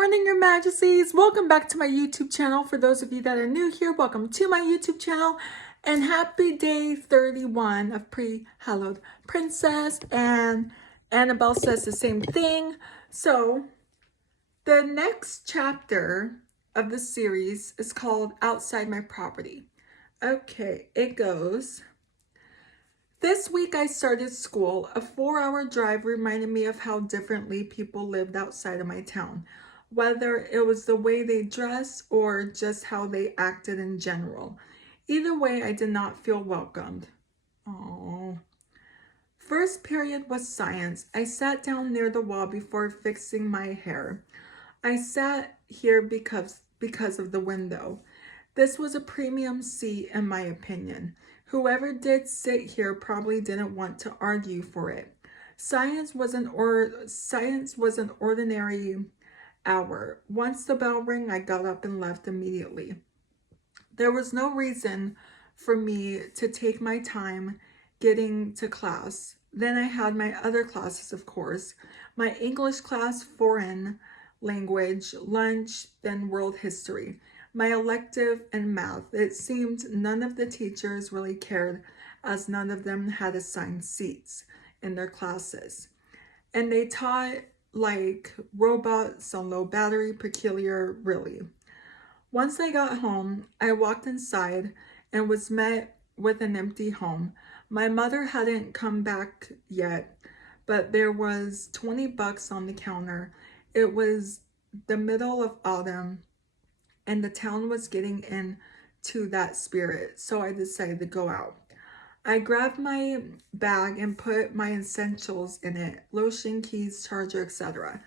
morning, Your Majesties. Welcome back to my YouTube channel. For those of you that are new here, welcome to my YouTube channel. And happy day 31 of Pre-Hallowed Princess. And Annabelle says the same thing. So, the next chapter of the series is called Outside My Property. Okay, it goes. This week I started school. A 4-hour drive reminded me of how differently people lived outside of my town, whether it was the way they dressed or just how they acted in general. Either way, I did not feel welcomed. Oh. First period was science. I sat down near the wall before fixing my hair. I sat here because of the window. This was a premium seat in my opinion. Whoever did sit here probably didn't want to argue for it. Science was an ordinary hour. Once the bell rang, I got up and left immediately. There was no reason for me to take my time getting to class. Then I had my other classes, of course. My English class, foreign language, lunch, then world history. My elective and math. It seemed none of the teachers really cared, as none of them had assigned seats in their classes. And they taught like robots on low battery, peculiar, really. Once I got home, I walked inside and was met with an empty home. My mother hadn't come back yet, but there was 20 bucks on the counter. It was the middle of autumn and the town was getting into that spirit, so I decided to go out. I grabbed my bag and put my essentials in it, lotion, keys, charger, etc.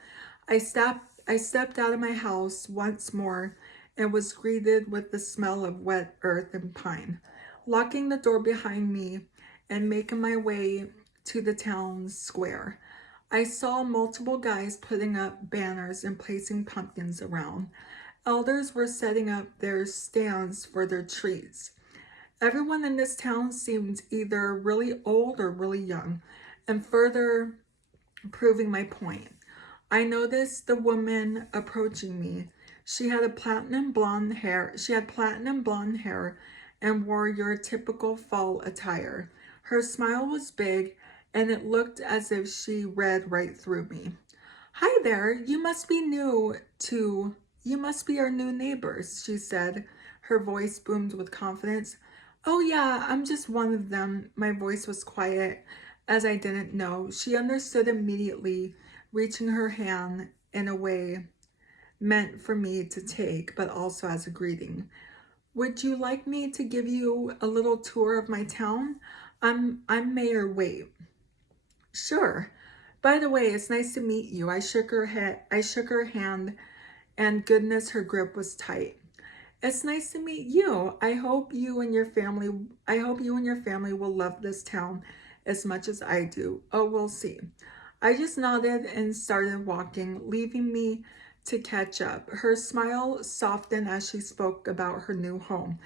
I stepped out of my house once more and was greeted with the smell of wet earth and pine. Locking the door behind me and making my way to the town square, I saw multiple guys putting up banners and placing pumpkins around. Elders were setting up their stands for their treats. Everyone in this town seemed either really old or really young, and further proving my point. I noticed the woman approaching me. She had platinum blonde hair and wore your typical fall attire. Her smile was big and it looked as if she read right through me. Hi there, you must be our new neighbors, she said. Her voice boomed with confidence. Oh yeah, I'm just one of them. My voice was quiet as I didn't know. She understood immediately, reaching her hand in a way meant for me to take, but also as a greeting. Would you like me to give you a little tour of my town? I'm Mayor Waite. Sure. By the way, it's nice to meet you. I shook her hand, and goodness, her grip was tight. It's nice to meet you. I hope you and your family will love this town as much as I do. Oh, we'll see. I just nodded and started walking, leaving me to catch up. Her smile softened as she spoke about her new home.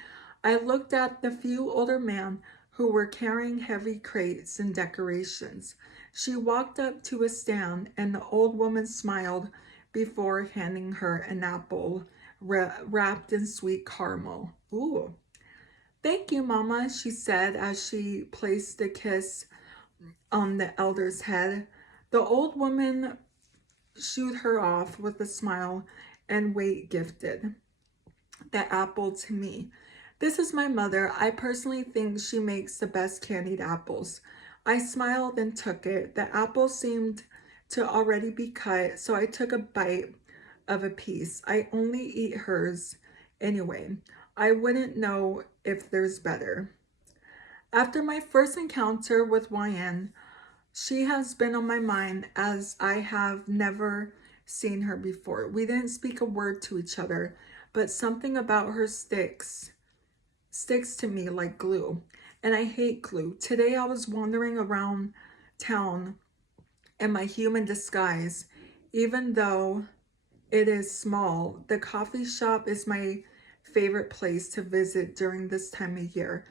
I looked at the few older men who were carrying heavy crates and decorations. She walked up to a stand and the old woman smiled before handing her an apple wrapped in sweet caramel. Ooh. Thank you, Mama, she said as she placed a kiss on the elder's head. The old woman shooed her off with a smile and Waite gifted the apple to me. This is my mother. I personally think she makes the best candied apples. I smiled and took it. The apple seemed to already be cut, so I took a bite of a piece. I only eat hers anyway. I wouldn't know if there's better. After my first encounter with YN, she has been on my mind as I have never seen her before. We didn't speak a word to each other, but something about her sticks to me like glue. And I hate glue. Today I was wandering around town in my human disguise. Even though it is small, the coffee shop is my favorite place to visit during this time of year.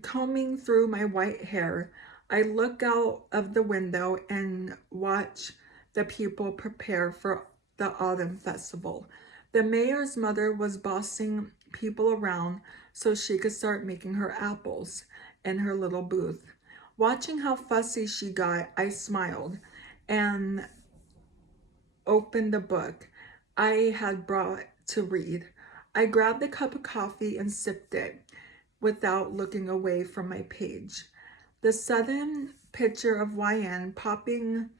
Combing through my white hair, I look out of the window and watch the people prepare for the autumn festival. The mayor's mother was bossing people around so she could start making her apples in her little booth. Watching how fussy she got, I smiled and opened the book I had brought to read. I grabbed a cup of coffee and sipped it without looking away from my page. The sudden picture of YN popping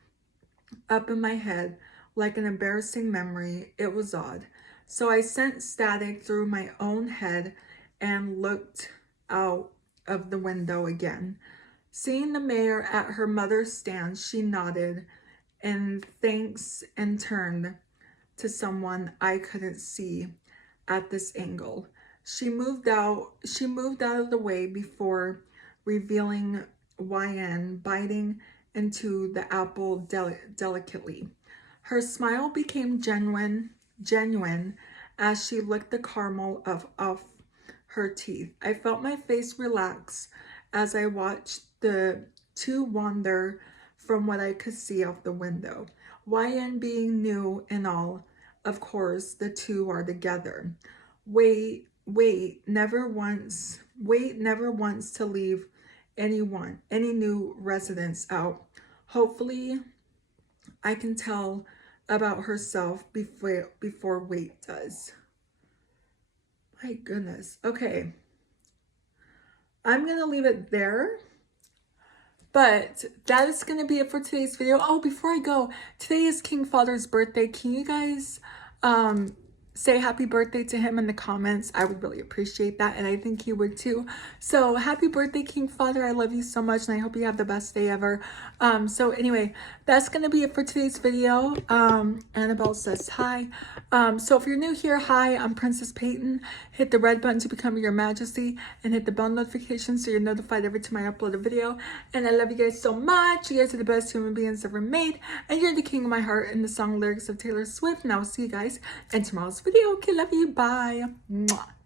up in my head like an embarrassing memory, it was odd. So I sent static through my own head and looked out of the window again. Seeing the mayor at her mother's stand, she nodded and thanks and turned to someone I couldn't see at this angle. She moved out of the way before revealing YN biting into the apple delicately. Her smile became genuine as she licked the caramel off her teeth. I felt my face relax as I watched the two wander from what I could see out the window. YN being new and all, of course, the two are together. Wait never wants to leave any new residents out. Hopefully, I can tell about herself before Wait does. My goodness. Okay. I'm going to leave it there. But that is going to be it for today's video. Oh, before I go, today is King Father's birthday. Can you guys say happy birthday to him in the comments? I would really appreciate that, and I think he would too. So happy birthday, King Father. I love you so much, and I hope you have the best day ever. So anyway, that's going to be it for today's video. Annabelle says hi. So if you're new here, hi, I'm Princess Peyton. Hit the red button to become your majesty, and hit the bell notification so you're notified every time I upload a video. And I love you guys so much. You guys are the best human beings ever made, and you're the king of my heart in the song lyrics of Taylor Swift. And I will see you guys in tomorrow's video. Okay, love you. Bye. Mwah.